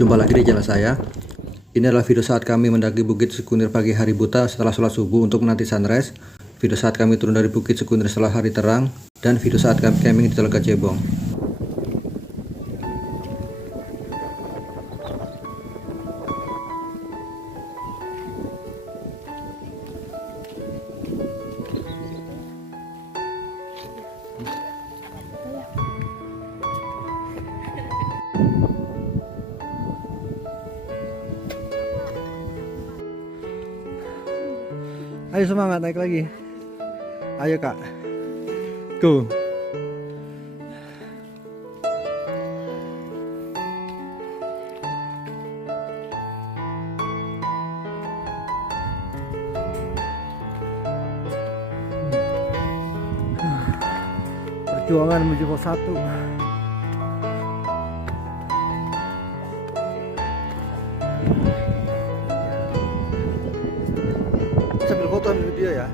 Berjumpa lagi di channel saya. Ini adalah video saat kami mendaki Bukit Cikunir pagi hari buta setelah sholat subuh untuk menanti sunrise. Video saat kami turun dari Bukit Cikunir setelah hari terang. Dan video saat kami camping di Telaga Cebong. Ayo semangat, naik lagi. Ayo kak. Go. Perjuangan menuju pos 1. Sambil foto ambil video ya.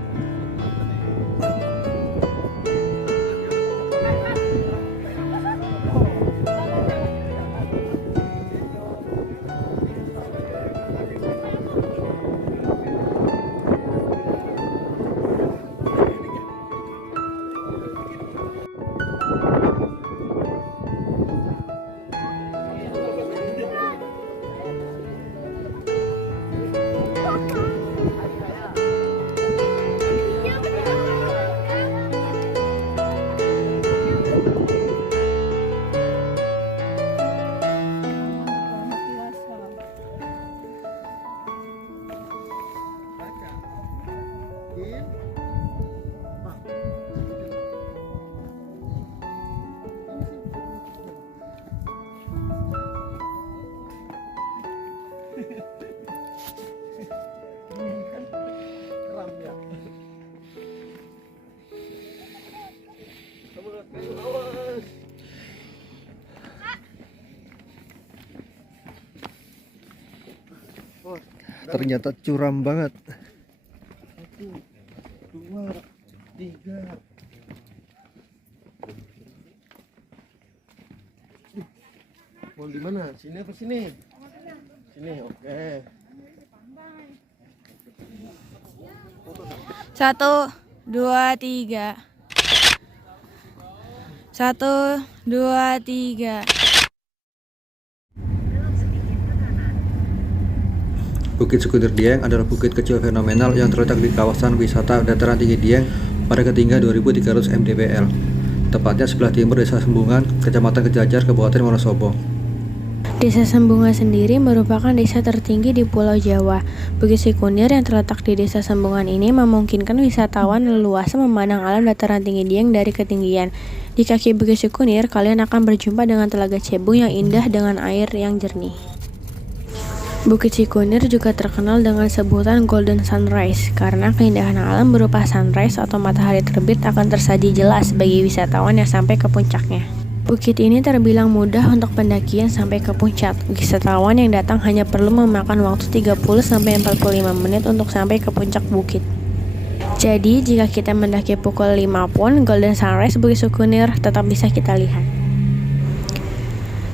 Ternyata curam banget. 1, 2, 3. Mau di mana? Sini apa sini? Sini, oke. 1, 2, 3. 1, 2, 3. Bukit Cikunir Dieng adalah bukit kecil fenomenal yang terletak di kawasan wisata dataran tinggi Dieng pada ketinggian 2300 mdpl. Tepatnya sebelah timur Desa Sembungan, Kecamatan Kejajar, Kabupaten Wonosobo. Desa Sembungan sendiri merupakan desa tertinggi di Pulau Jawa. Bukit Cikunir yang terletak di Desa Sembungan ini memungkinkan wisatawan leluasa memandang alam dataran tinggi Dieng dari ketinggian. Di kaki Bukit Cikunir, kalian akan berjumpa dengan Telaga Cebong yang indah dengan air yang jernih. Bukit Cikunir juga terkenal dengan sebutan Golden Sunrise karena keindahan alam berupa sunrise atau matahari terbit akan tersaji jelas bagi wisatawan yang sampai ke puncaknya. Bukit ini terbilang mudah untuk pendakian sampai ke puncak. Wisatawan yang datang hanya perlu memakan waktu 30-45 menit untuk sampai ke puncak bukit. Jadi, jika kita mendaki pukul 5 pun, Golden Sunrise Bukit Cikunir tetap bisa kita lihat.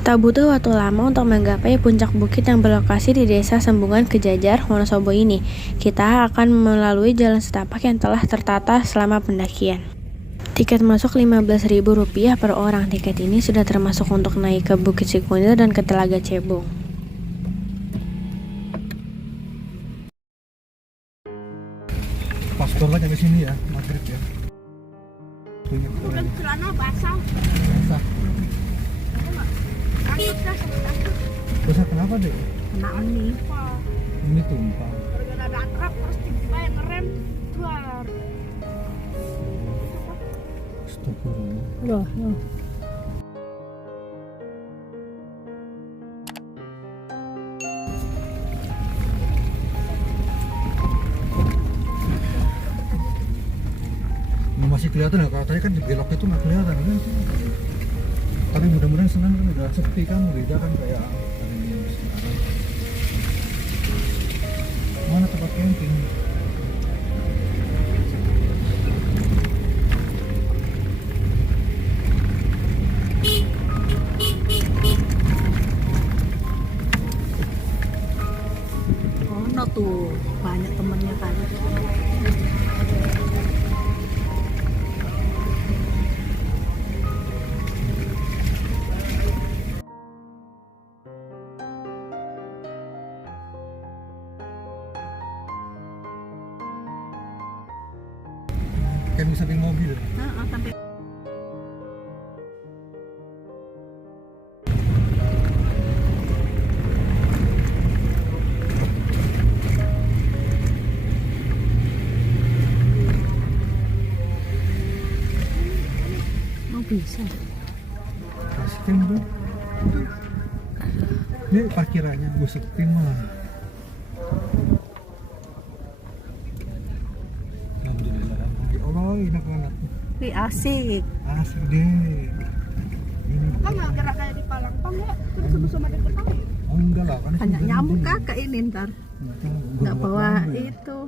Tak butuh waktu lama untuk menggapai puncak bukit yang berlokasi di Desa Sembungan Kejajar, Wonosobo ini. Kita akan melalui jalan setapak yang telah tertata selama pendakian. Tiket masuk Rp15.000 per orang. Tiket ini sudah termasuk untuk naik ke Bukit Cikunir dan ke Telaga Cebong. Pas banget ke sini ya, maghrib ya. Udah celana basah. Basah. Basah kenapa deh? Kena menimpa. Ini tumpah. Gara-gara ada truk terus tiba-tiba yang ngerem keluar. Astagfirullah. Loh. Masih kelihatan ya, kalau tadi kan di belok itu nggak kelihatan kan. Tapi mudah-mudahan senang kan udah sepi kan, beda kan kayak mana tempat camping. sono tuh banyak temennya kan. Camping samping mobil. Sampai bisa. Steam tuh. Ini parkirannya gue steam malah. Alhamdulillah. Allah enak banget. Asik. Asik deh. Ini Kan nggak gerak kayak di Palangpang ya? Terus sama deket air. oh enggak lah kan Hanya sudah nyamuk nanti. kakak ini ntar. Nggak Nggak bawa apa-apa ya. itu.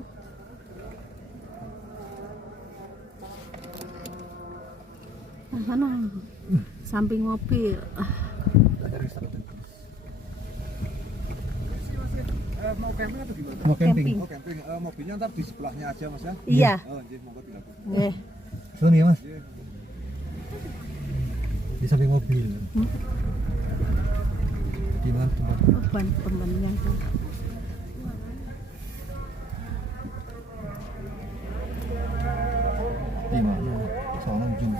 Nah, sana samping mobil. Mau camping atau gimana? Mau camping. Oh camping, mobilnya ntar di sebelahnya aja mas ya? Iya. Oh anjir, monggo dilakukan. Nggih. Sini ya mas. Di samping mobil. Di mana tempat? Ban temennya tuh. Di mana? Soalnya ujung.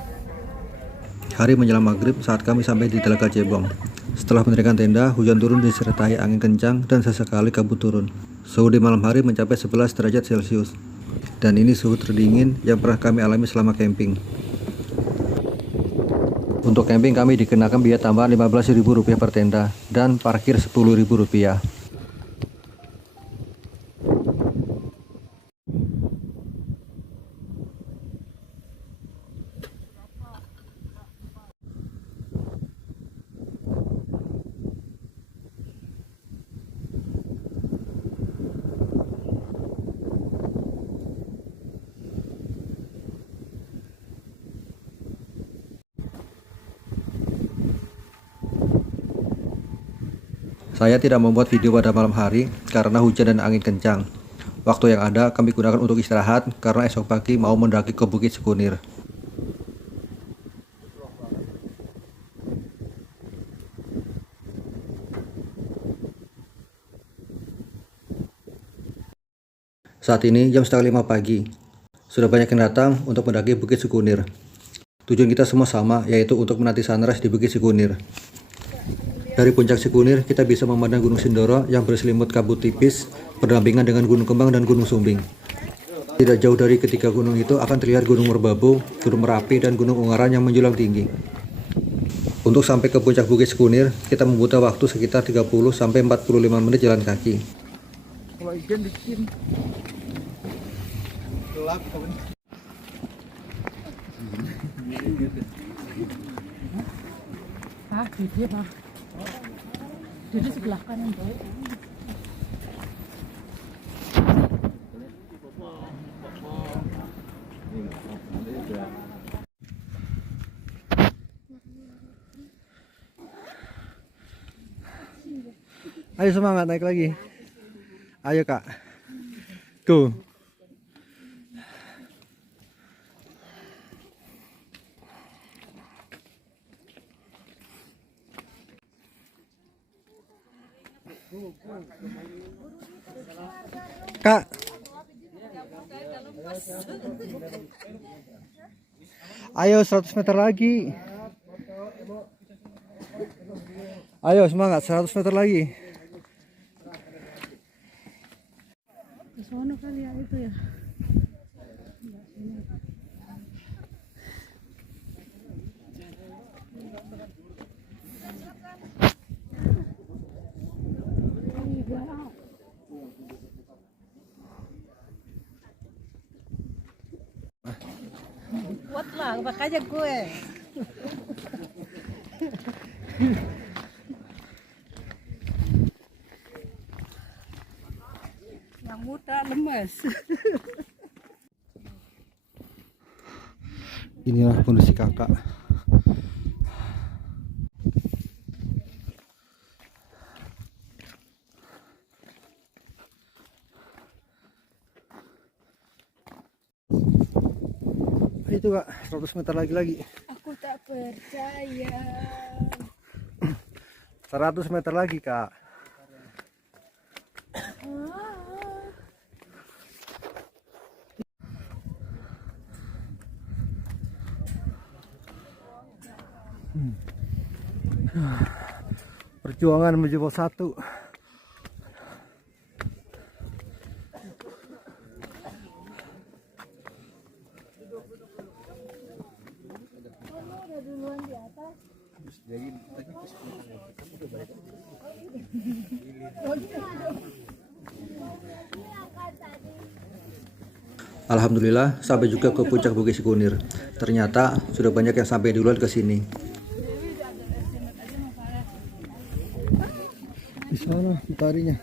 Hari menjelang maghrib saat kami sampai di Telaga Cebong. Setelah mendirikan tenda, hujan turun disertai angin kencang dan sesekali kabut turun. Suhu di malam hari mencapai 11 derajat Celcius. Dan ini suhu terdingin yang pernah kami alami selama camping. Untuk camping kami dikenakan biaya tambahan Rp15.000 per tenda dan parkir Rp10.000. Saya tidak membuat video pada malam hari karena hujan dan angin kencang. Waktu yang ada kami gunakan untuk istirahat karena esok pagi mau mendaki ke Bukit Sekunir. Saat ini jam setengah 5 pagi. Sudah banyak yang datang untuk mendaki Bukit Sekunir. Tujuan kita semua sama, yaitu untuk menanti sunrise di Bukit Sekunir. Dari puncak Sekunir, kita bisa memandang Gunung Sindoro yang berselimut kabut tipis, berdampingan dengan Gunung Kembang dan Gunung Sumbing. Tidak jauh dari ketiga gunung itu akan terlihat Gunung Merbabu, Gunung Merapi, dan Gunung Ungaran yang menjulang tinggi. Untuk sampai ke puncak Bukit Sekunir, kita membutuhkan waktu sekitar 30-45 menit jalan kaki. Kalau ikan bikin gelap kawan. Dia Pak. Jadi sebelah kanan, Boy. Ayo semangat naik lagi. Ayo kak. Tuh. Kak. Ayo 100 meter lagi. Ayo semangat 100 meter lagi. Ke sono kali ya itu ya. Kuat lah, makanya gue. Yang muda lemes. Inilah kondisi kakak. Itu kak, 100 meter lagi. Aku tak percaya. 100 meter lagi kak. Perjuangan menuju pos 1. Alhamdulillah sampai juga ke puncak Bukit Sikunir. Ternyata sudah banyak yang sampai duluan ke sini. Di sana utarinya.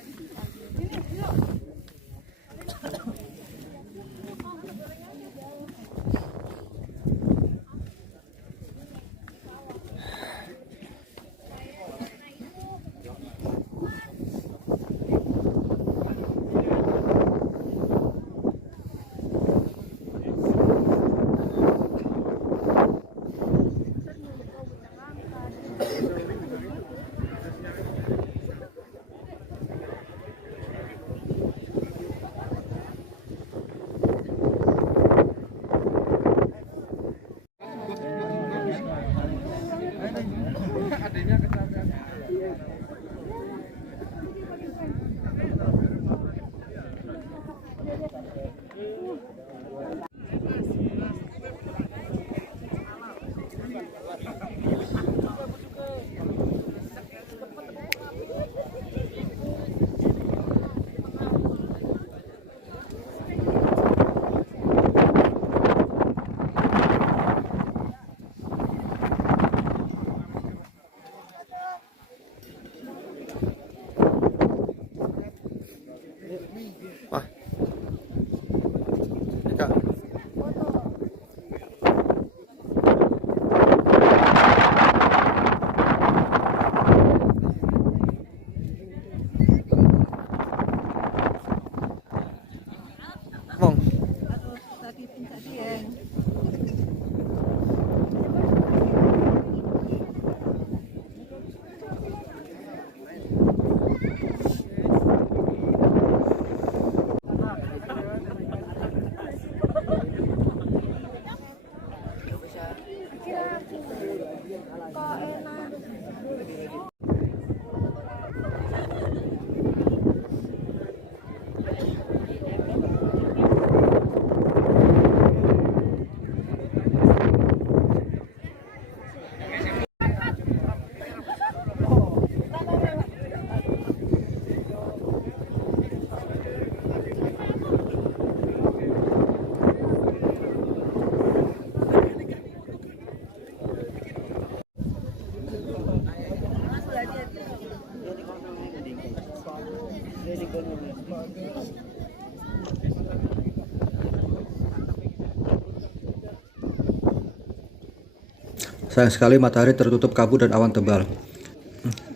Sayang sekali matahari tertutup kabut dan awan tebal.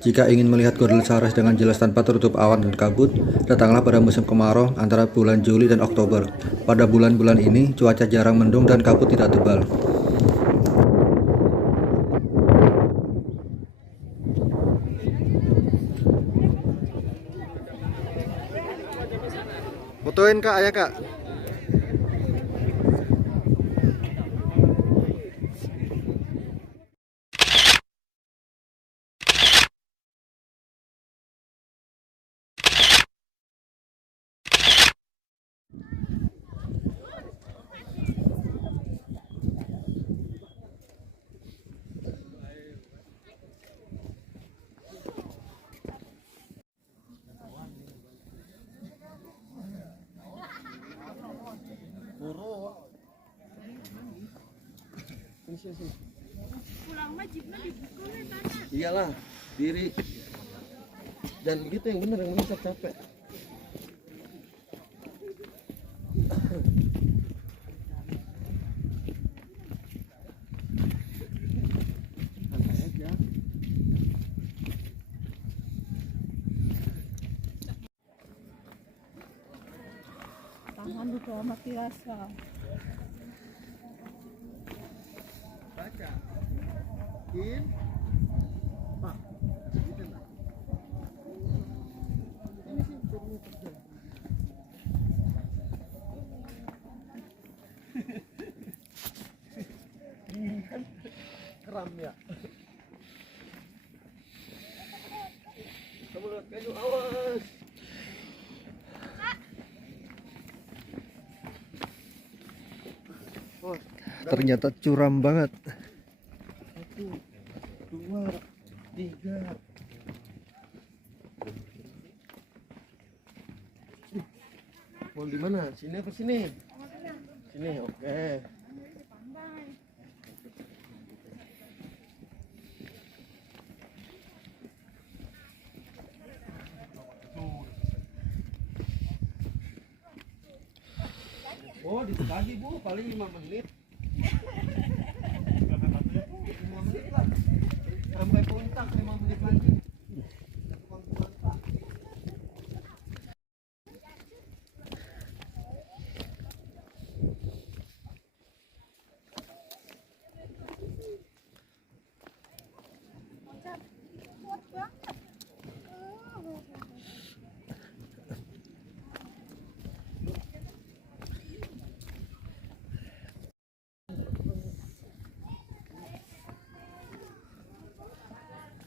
Jika ingin melihat Gua Sares dengan jelas tanpa tertutup awan dan kabut, datanglah pada musim kemarau antara bulan Juli dan Oktober. Pada bulan-bulan ini, cuaca jarang mendung dan kabut tidak tebal. Fotoin kak, ayah kak. Pulang wajibnya dibuka nih tanah. Iyalah, diri. Dan begitu yang benar, yang menyesat capek. Santai aja. Tangan juga mati rasa. In. Pak. Gitu, Pak. Ini sih turun kerja. Ini kan kram ya. Kamu lihat kayu, awas. Oh, Ternyata curam banget. 1, 2, 3. Mau di mana? Sini apa sini? Sini, oke. Oh, dibagi Bu, paling 5 menit. 5 menit lah. Sampai puncak 5 menit lagi.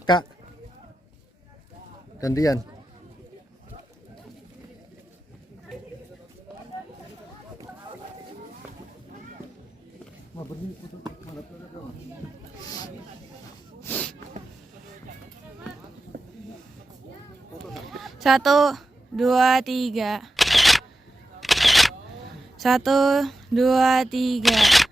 Kak, gantian. Satu, dua, tiga. 1, 2, 3.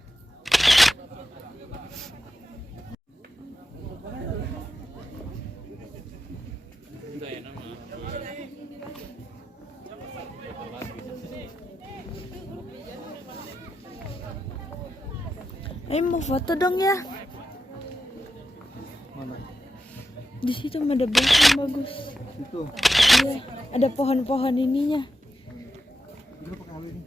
Mau foto dong ya. Mana? Di situ ada belakang bagus. Itu. Iya, ada pohon-pohon ininya. Dulu pakai hal ini.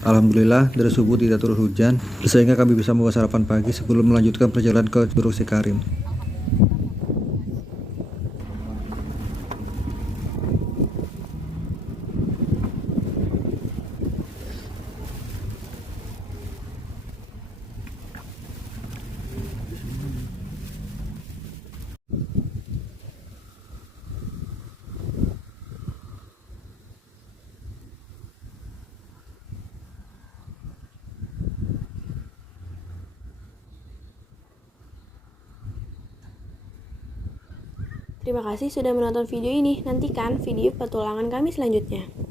Alhamdulillah dari subuh tidak turun hujan, sehingga kami bisa membuat sarapan pagi sebelum melanjutkan perjalanan ke Curug Cikarim. Terima kasih sudah menonton video ini. Nantikan video petualangan kami selanjutnya.